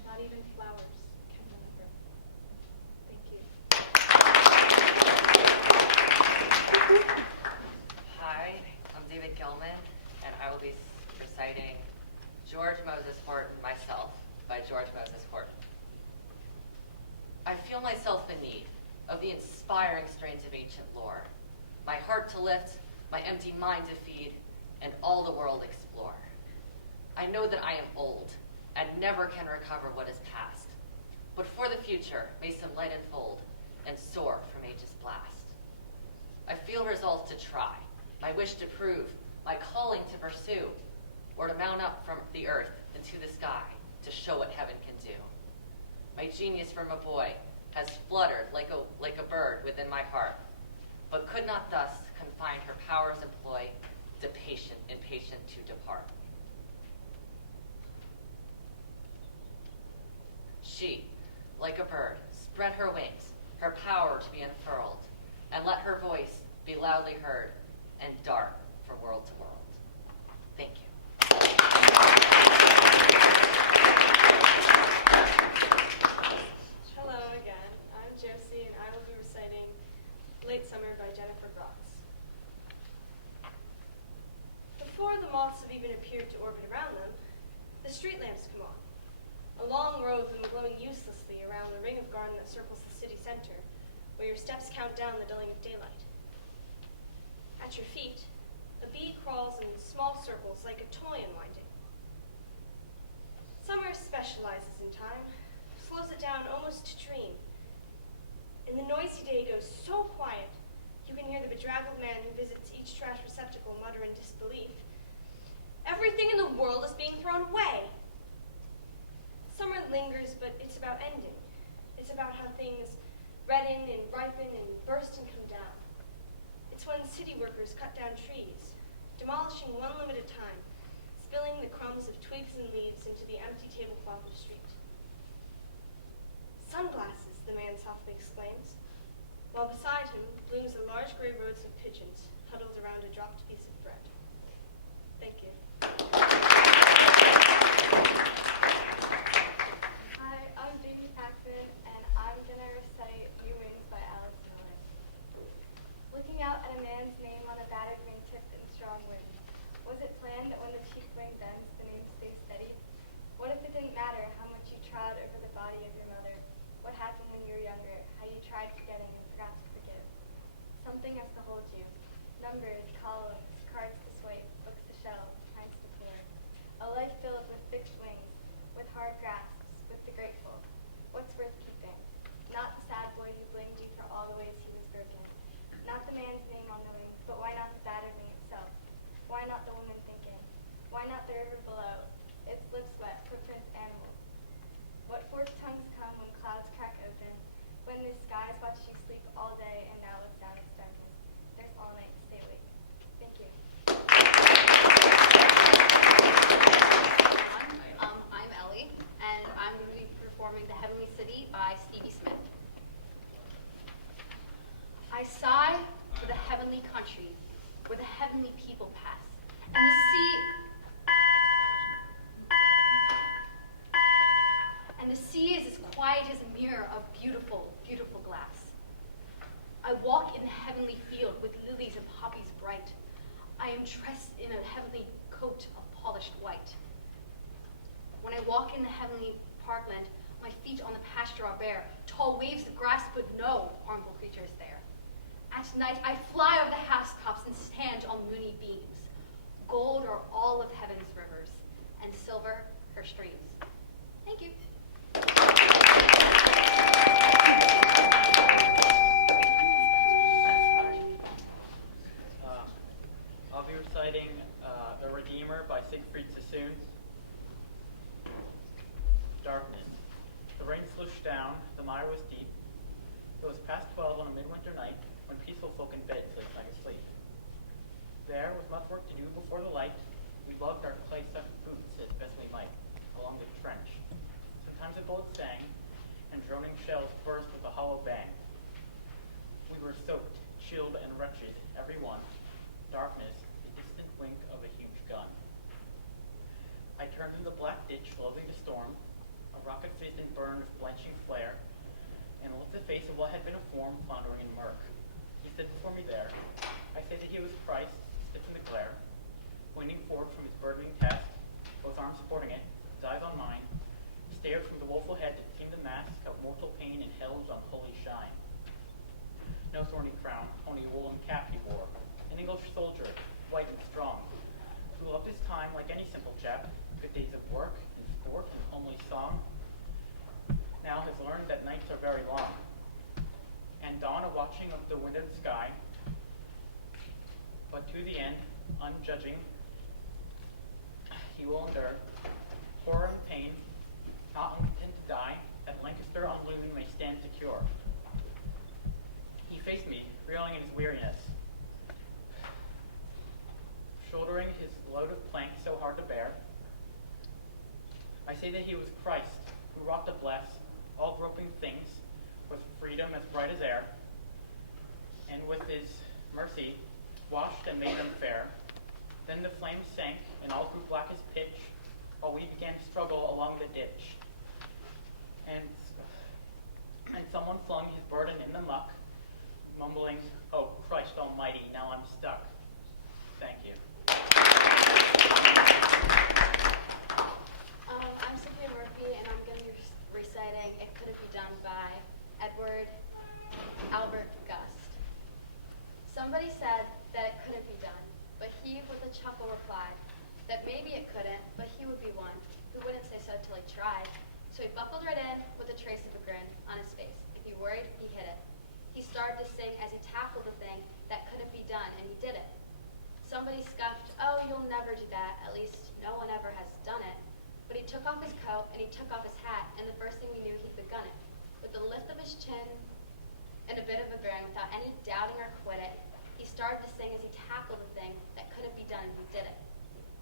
not even flowers can deliver. Thank you. Hi, I'm David Gilman, and I will be reciting George Moses Horton, Myself, by George Moses Horton. I feel myself in need of the inspiring strains of ancient lore, my heart to lift, my empty mind to feed, and all the world explore. I know that I am old, and never can recover what is past, but for the future may some light unfold, and soar from age's blast. I feel resolved to try, my wish to prove, my calling to pursue, or to mount up from the earth into the sky to show what heaven can do. My genius from a boy has fluttered like a bird within my heart, but could not thus confine her powers employ to impatient to depart. She, like a bird, spread her wings, her power to be unfurled, and let her voice be loudly heard and dart from world to world. Thank you. Hello again. I'm Josie, and I will be reciting Late Summer by Jennifer Brooks. Before the moths have even appeared to orbit around them, the street lamps come on. A long row of them glowing uselessly around the ring of garden that circles the city center, where your steps count down the dulling of daylight. At your feet, a bee crawls in small circles like a toy unwinding. Summer specializes in time, slows it down almost to dream. And the noisy day goes so quiet, you can hear the bedraggled man who visits each trash receptacle mutter in disbelief. Everything in the world is being thrown away. Summer lingers, but it's about ending. It's about how things redden and ripen and burst and come down. It's when city workers cut down trees, demolishing one limb at a time, spilling the crumbs of twigs and leaves into the empty tablecloth of the street. Sunglasses, the man softly exclaims, while beside him blooms a large gray rose of pigeons huddled around a dropped piece of bread. Thank you. Hi, I'm Jamie Paxson, and I'm going to recite You Wings by Alice Miller. Looking out at a man's name on a battered wingtip in strong wind, was it planned that when the cheek wing bends, the name stays steady? What if it didn't matter how much you trod over the body of your mother? What happened when you were younger, how you tried forgetting and forgot to forgive? Something has to hold you. Numbers, columns, cards to swipe, books to shelve, pints to pour. A life filled with fixed wings, with hard grasps, with the grateful. What's worth keeping? Not the sad boy who blamed you for all the ways he was broken. Not the man's name on the wings, but why not the battered wing itself? Why not the woman thinking? Why not the river below? Its lips wet, footprints animal. What forked tongues come when clouds crack open? When the skies watch you sleep all day and now looks down its darkness. There's all night to stay awake. Thank you. I'm Ellie, and I'm going to be performing The Heavenly City by Stevie Smith. I sigh for the heavenly country, where the heavenly people pass, and the sea... And the sea is as quiet as a mirror of beautiful, beautiful glass. I walk in the heavenly field with lilies and poppies bright. I am dressed in a heavenly coat of polished white. When I walk in the heavenly parkland, my feet on the pasture are bare. Tall waves of grass, but no harmful creatures there. At night, I fly over the housetops and stand on moony beams. Gold are all of heaven's rivers, and silver her streams. Thank you. I'll be reciting The Redeemer by Siegfried Sassoon. Darkness. The rain slushed down, the mire was deep. It was past 12 on a midwinter night when peaceful folk in beds lay snug asleep. There, with much work to do before the light, we lugged our clay-sucked boots as best we might along the trench. Sometimes a bullet sang, and droning shells burst with a hollow bang. We were soaked, chilled, and wretched, every one. Darkness, the distant wink of a huge gun. I turned through the black ditch, slowly to storm. A rocket fizzed and burned with blanching flare, and looked the face of what had been a form floundering in murk. He stood before me there. I said that he was Christ, stiff in the glare, leaning forward from his burdening task, both arms supporting it, his eyes on mine, stared from the woeful head that seemed a mask of mortal pain and hell's unholy shine. No thorny crown, only a woolen cap he wore, an English soldier, white and strong, who loved his time like any simple chap, good days of work and sport and homely song. Now has learned that nights are very long, and dawn a watching of the windowed sky, but to the end, unjudging, he will endure horror and pain, not intent to die, that Lancaster unlooming may stand secure. He faced me, reeling in his weariness, shouldering his load of plank so hard to bear. I say that he was Christ, who wrought to bless washed and made them fair. Then the flames sank, and all grew black as pitch, while we began to struggle along the ditch. And someone flung his burden in the muck, mumbling, "Oh, Christ almighty, now I'm stuck." Thank you. I'm Sophia Murphy, and I'm going to be reciting It Couldn't Be Done by Edward Albert Gust. Somebody said that it couldn't be done, but he with a chuckle replied that maybe it couldn't, but he would be one who wouldn't say so till he tried. So he buckled right in with a trace of a grin on his face. If he worried, he hid it. He started to sing as he tackled the thing that couldn't be done, and he did it. Somebody scuffed, "Oh, you'll never do that. At least no one ever has done it." But he took off his coat, and he took off his hat, and the first thing we knew, he'd begun it. With a lift of his chin and a bit of a grin, without any doubting or quit it, he started to sing as he tackled the thing that couldn't be done, and he did it.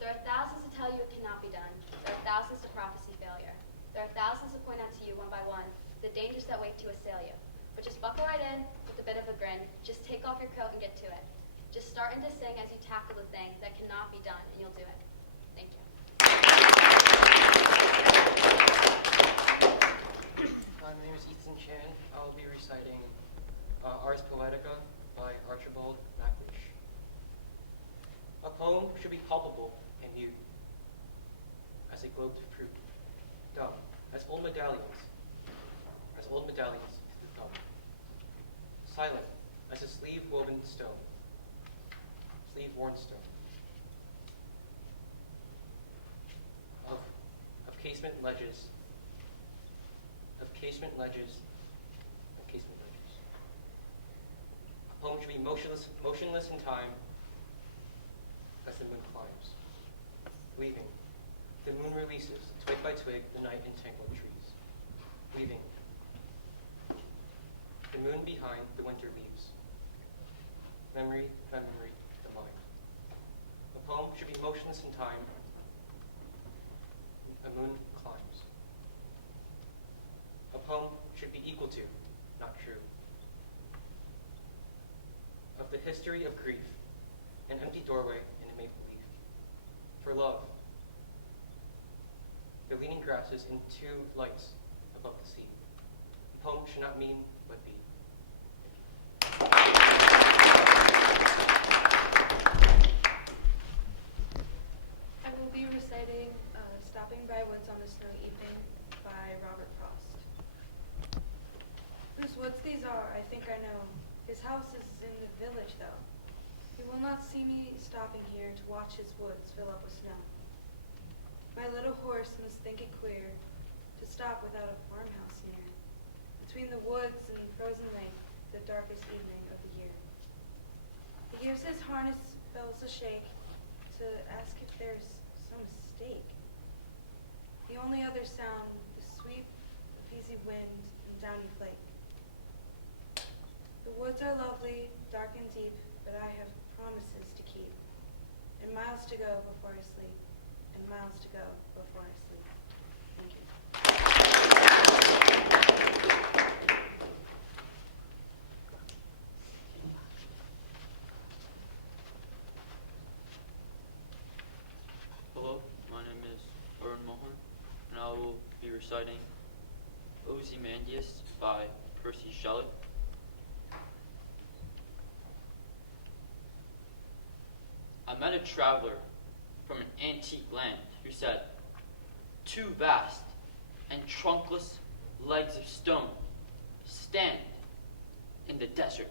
There are thousands to tell you it cannot be done. There are thousands to prophesy failure. There are thousands to point out to you one by one the dangers that wait to assail you. But just buckle right in with a bit of a grin. Just take off your coat and get to it. Just start to sing as you tackle the thing that cannot be done, and you'll do it. Thank you. My name is Ethan Chan. I will be reciting Ars Poetica by Archibald MacLeish. A poem should be palpable and new, as a globe of fruit, dumb, as old medallions to the thumb, silent as a sleeve worn stone, of casement ledges, A poem should be motionless in time as the moon climbs. Weaving, the moon releases, twig by twig, the night entangled trees. Weaving, the moon behind the winter leaves. Memory, the mind. A poem should be motionless in time. A moon climbs. A poem should be equal to, not true. Of the history of grief, an empty doorway in a maple leaf. For love, the leaning grasses in two lights above the sea. A poem should not mean but be. I will be reciting Stopping by Woods on a Snowy Evening by Robert Frost. Whose woods these are, I think I know. His house is in the village, though. You will not see me stopping here to watch his woods fill up with snow. My little horse must think it queer to stop without a farmhouse near, between the woods and frozen lake, the darkest evening of the year. He gives his harness bells a shake to ask if there's some mistake. The only other sound, the sweep of easy wind and downy flake. The woods are lovely, dark and deep, but I have promises to keep, and miles to go before I sleep, and miles to go before I sleep. Thank you. Hello, my name is Arun Mohan, and I will be reciting Ozymandias by Percy Shelley. I met a traveler from an antique land who said, "Two vast and trunkless legs of stone stand in the desert.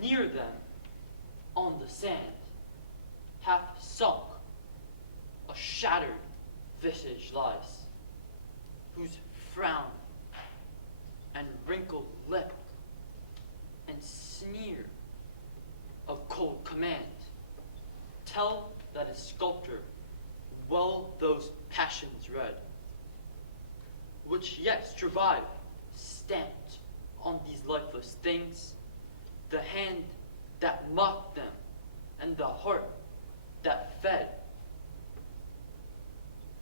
Near them, on the sand, half sunk, a shattered visage lies, whose frown and wrinkled lip and sneer of cold command tell that a sculptor well those passions read, which yet survive, stamped on these lifeless things, the hand that mocked them and the heart that fed.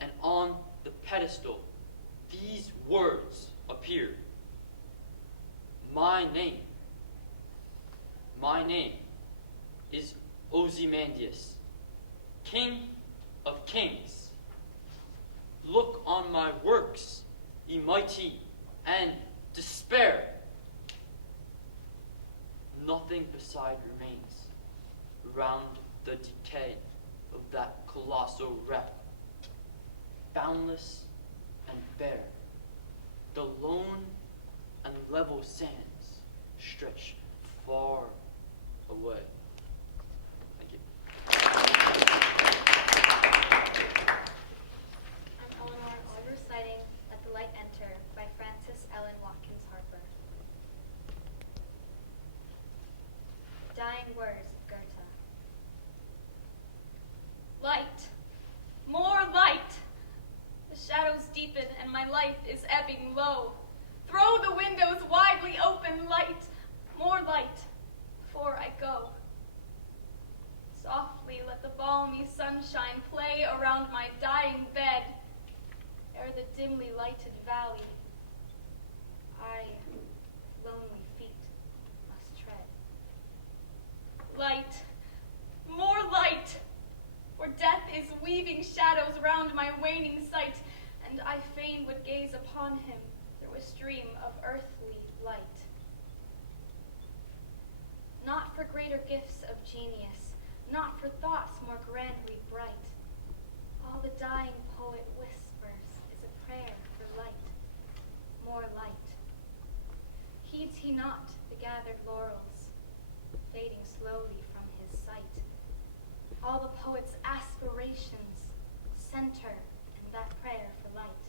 And on the pedestal these words appear. My name Ozymandias, King of kings. Look on my works, ye mighty, and despair. Nothing beside remains around the decay of that colossal wreck. Boundless and bare, the lone and level sands stretch far away. Thank you. I'm Eleanor, and I'll be reciting Let the Light Enter by Frances Ellen Watkins Harper. Dying words of Goethe. Light! More light! The shadows deepen and my life is ebbing low. Throw the windows widely open, light! More light, before I go. Softly let the balmy sunshine play around my dying bed, ere the dimly lighted valley I, lonely feet, must tread. Light, more light! For death is weaving shadows round my waning sight, and I fain would gaze upon him through a stream of earthly light. Not for greater gifts of genius, not for thoughts more grandly bright. All the dying poet whispers is a prayer for light, more light. Heeds he not the gathered laurels, fading slowly from his sight? All the poet's aspirations center in that prayer for light.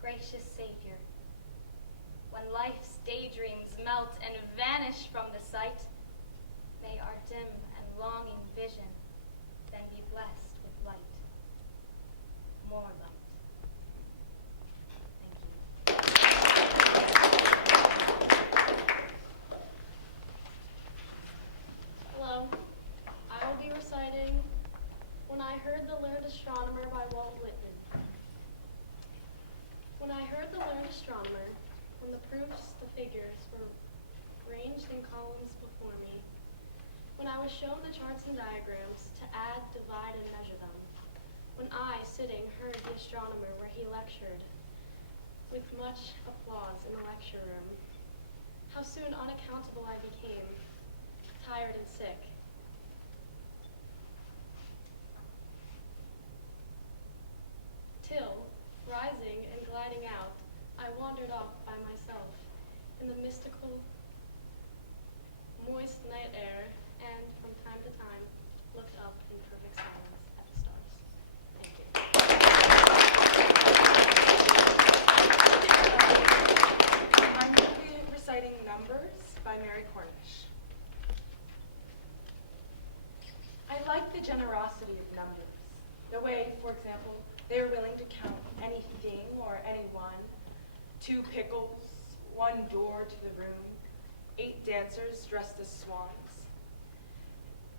Gracious Savior, when life's daydreams melt and vanish from the sight, may our dim and longing vision then be blessed with light. More light. Hello. I will be reciting When I Heard the Learned Astronomer by Walt Whitman. When I heard the learned astronomer, when the proofs, the figures were ranged in columns before me, when I was shown the charts and diagrams to add, divide, and measure them, when I, sitting, heard the astronomer where he lectured with much applause in the lecture room, how soon unaccountable I became, tired and sick. Till, rising and gliding out, I wandered off by myself in the mystical, moist night air, and from time to time looked up in perfect silence at the stars. Thank you. I'm going to be reciting Numbers by Mary Cornish. I like the generosity of numbers. The way, for example, they are willing to count anything or anyone. 2 pickles, 1 door to the room, 8 dancers dressed as swans.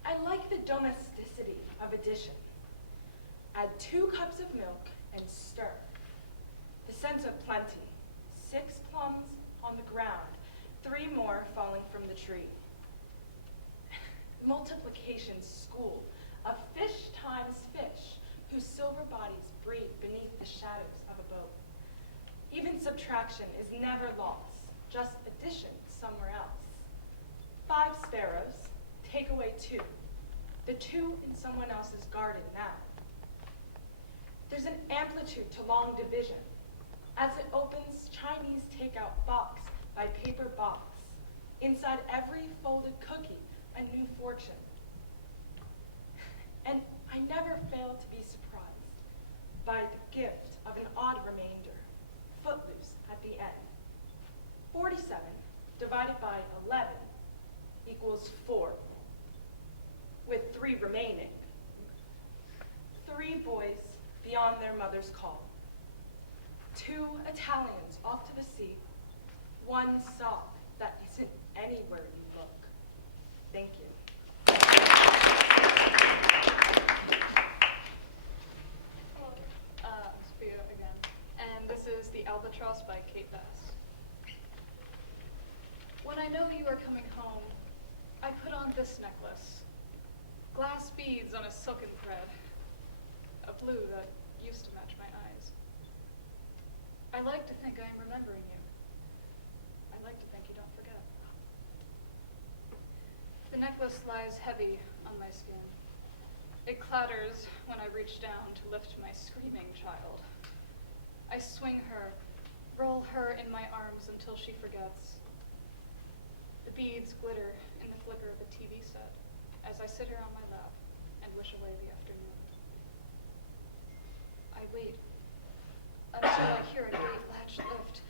I like the domesticity of addition. Add 2 cups of milk and stir. The sense of plenty. 6 plums on the ground, 3 more falling from the tree. Multiplication school of fish times fish, whose silver bodies breathe beneath the shadows of a boat. Even subtraction is never loss, just addition somewhere else. 5 sparrows, take away 2. The 2 in someone else's garden now. There's an amplitude to long division. As it opens, Chinese takeout box by paper box. Inside every folded cookie, a new fortune. And I never fail to be surprised by the gift of an odd remainder, footloose at the end. 47 divided by 11 equals 4, with 3 remaining. 3 boys beyond their mother's call. 2 Italians off to the sea. 1 sock that isn't anywhere you look. Thank you. Sophia again. And this is The Albatross by Kate Bass. When I know you are coming home, I put on this necklace, Glass beads on a silken thread, a blue that used to match my eyes. I like to think I am remembering you. I like to think you don't forget. The necklace lies heavy on my skin. It clatters when I reach down to lift my screaming child. I swing her, roll her in my arms until she forgets. The beads glitter in the flicker of a TV set as I sit her on my lap and wish away the afternoon. I wait until I hear a gate latch lift,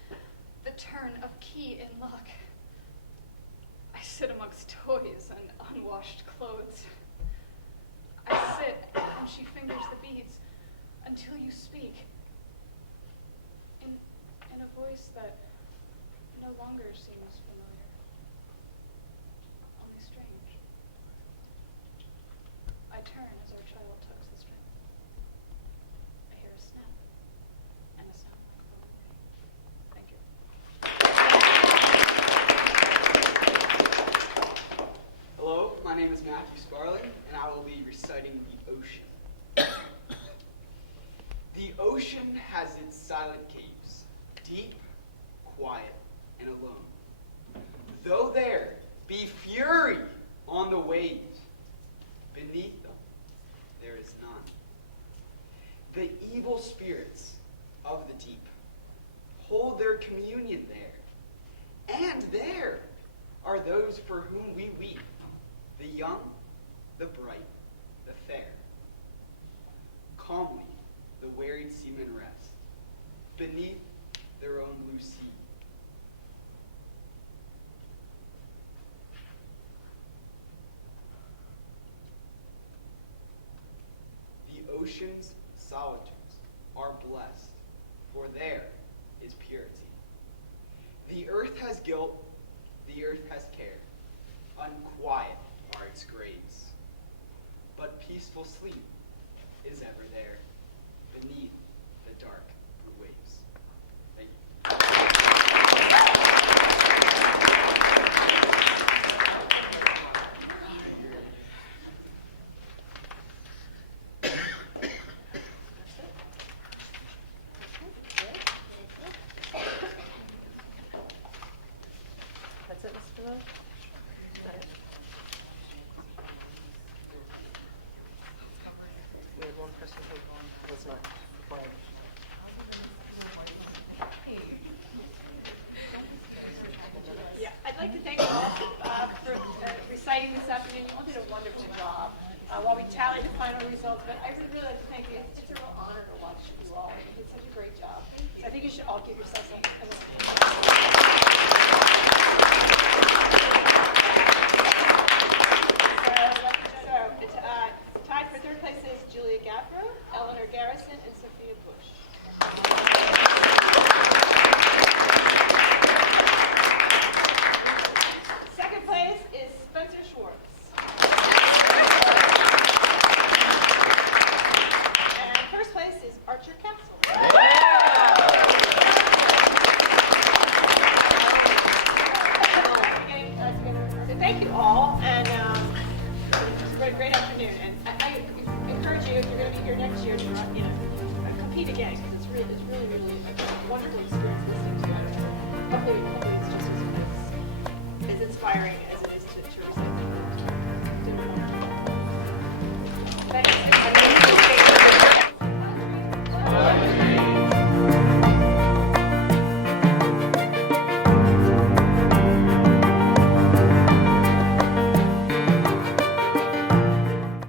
the turn of key in lock. I sit amongst toys and unwashed clothes. I sit and she fingers the beads until you speak in a voice that no longer seems familiar, only strange. I turn as our child tugs the string. I hear a snap and a sound like phone. Thank you. Hello, my name is Matthew Scarling, and I will be reciting The Ocean. The ocean has its silent caves, deep, quiet, and alone. Though there be fury on the waves, beneath them there is none. The evil spirits of the deep hold their communion there, and there are those for whom we weep, the young, the bright, the fair. Calmly the wearied seamen rest beneath their own blue sea. The ocean's solitudes are blessed, for there is purity. The earth has guilt, the earth has care. Unquiet are its graves, but peaceful sleep is ever there beneath the dark blue waves. Thank That's it, Mr. Lowe? We had one person who was not required. Yeah, I'd like to thank you all for reciting this afternoon. You all did a wonderful job while we tallied the final results, but I would really like to thank you. It's a real honor to watch you all. You did such a great job. So I think you should all give yourselves a So it's tied for third place is Julia Gaffro, Eleanor Garrison, and Sophia Bush. Second place is Spencer Schwartz. And first place is Archer Castle. Thank you all, and it's a great afternoon. And I encourage you, if you're going to be here next year, to compete again, because it's really a wonderful experience.